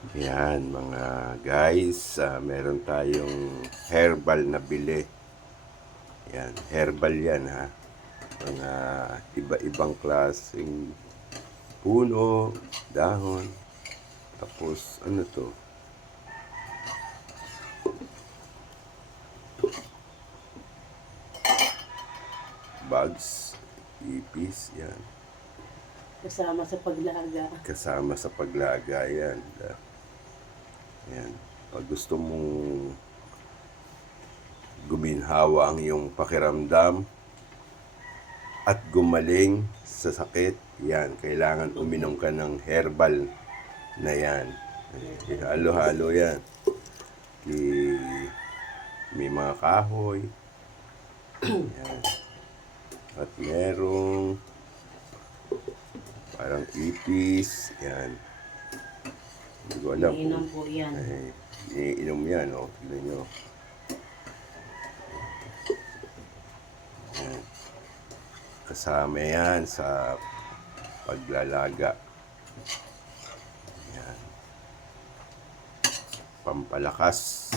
Yan mga guys, meron tayong herbal na bili. Yan, herbal yan ha. Mga iba-ibang klaseng puno, dahon. Tapos ano to? Bugs, ipis, yan. Kasama sa paglaga. Kasama sa paglaga yan. Yan. Pag gusto mong guminhawa ang iyong pakiramdam at gumaling sa sakit, yan, kailangan uminom ka ng herbal na yan. Halo-halo yan. May mga kahoy. Yan. At merong parang ipis. Yan. Hindi ko alam. Iniinom po yan. Iniinom yan, oh. Tignan nyo. Yan. Kasama yan sa paglalaga. Yan. Pampalakas